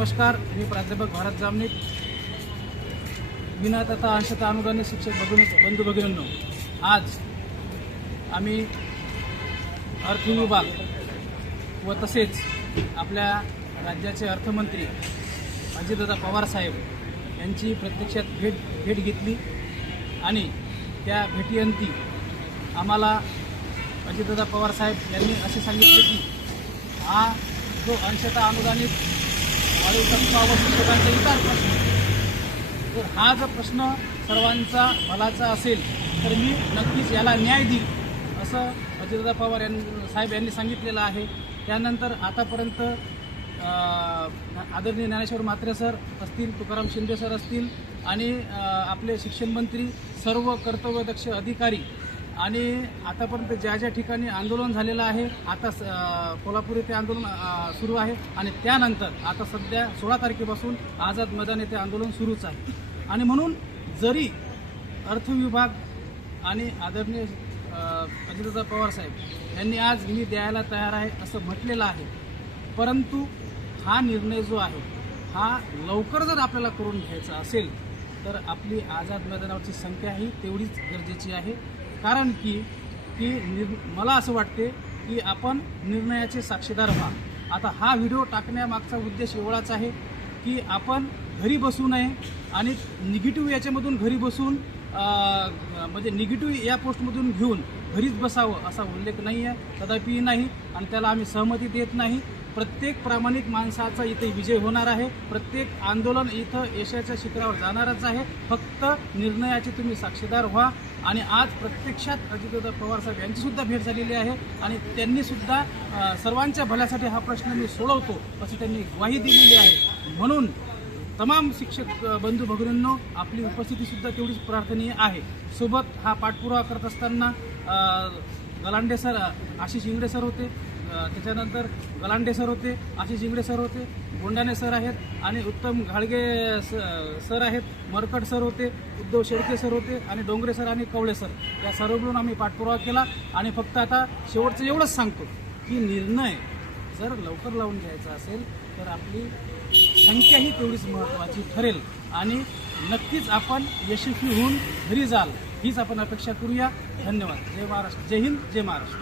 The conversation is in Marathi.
नमस्कार मी प्राध्यापक भारत जामनिक विना तथा अंशता अनुदानित शिक्षक भगिनी बंधू भगिनींनो आज आम्ही अर्थ विभाग व तसेच आपल्या राज्याचे अर्थमंत्री अजितदादा पवार साहेब यांची प्रत्यक्षात भेट भेट घेतली आणि त्या भेटीअंती आम्हाला अजितदादा पवार साहेब यांनी असे सांगितले की हा जो अंशता अनुदानित वाढीव तत्त्वा व शिक्षकांचा इतर प्रश्न तर हा जर प्रश्न सर्वांचा भलाचा असेल तर मी नक्कीच याला न्याय देईल असं अजितदा पवार यांनी साहेब यांनी सांगितलेलं आहे. त्यानंतर आतापर्यंत आदरणीय ज्ञानेश्वर म्हात्रे सर असतील तुकाराम शिंदे सर असतील आणि आपले शिक्षण मंत्री सर्व कर्तव्यदक्ष अधिकारी आणि आतापर्यंत ज्या ज्या ठिकाणी आंदोलन झालेलं आहे आता स- कोल्हापूर येथे आंदोलन सुरू आहे. आणि त्यानंतर आता सध्या सोळा तारखेपासून आझाद मैदान येथे आंदोलन सुरूच आहे. आणि म्हणून जरी अर्थ विभाग आणि आदरणीय अजितदा पवार साहेब यांनी आज मी द्यायला तयार आहे असं म्हटलेलं आहे. परंतु हा निर्णय जो आहे हा लवकर जर आपल्याला करून घ्यायचा असेल तर आपली आझाद मैदानावरची संख्या ही तेवढीच गरजेची आहे. कारण की की निर् मला असं वाटते की आपण निर्णयाचे साक्षीदार व्हा. आता हा व्हिडिओ टाकण्यामागचा उद्देश एवढाच आहे की आपण घरी बसू नये आणि निगेटिव्ह याच्यामधून घरी बसून म्हणजे निगेटिव्ह या पोस्टमधून घेऊन घरीच बसावं असा उल्लेख नाही आहे कदापि नाही आणि त्याला आम्ही सहमती देत नाही. प्रत्येक प्रामाणिक माणसाचा इथे विजय होणार आहे. प्रत्येक आंदोलन इथं यशाच्या शिखरावर जाणारच आहे. फक्त निर्णयाचे तुम्ही साक्षीदार व्हा. आणि आज प्रत्यक्षात अजितदादा पवार साहेब यांचीसुद्धा भेट झालेली आहे. आणि त्यांनीसुद्धा सर्वांच्या भल्यासाठी हा प्रश्न मी सोडवतो अशी त्यांनी ग्वाही दिलेली आहे. म्हणून तमाम शिक्षक बंधू भगिनींनो आपली उपस्थितीसुद्धा तेवढीच प्रार्थनीय आहे. सोबत हा पाठपुरावा करत असताना गलांडे सर आशिष इंगडे सर होते. त्याच्यानंतर गलांडे सर होते आशिष इंगडे सर होते गोंडाने सर आहेत आणि उत्तम घाळगे स- सर आहेत मरकट सर होते उद्धव शेळके सर होते आणि डोंगरे सर आणि कवळे सर. या सर्व मिळून आम्ही पाठपुरावा केला आणि फक्त आता शेवटचं एवढंच सांगतो की निर्णय जर लवकर लावून घ्यायचा असेल तर आपली संख्या ही तेवढीच महत्त्वाची ठरेल आणि नक्कीच आपण यशस्वी होऊन घरी जाल. हीच आपण अपेक्षा करूया. धन्यवाद. जय महाराष्ट्र. जय हिंद. जय महाराष्ट्र.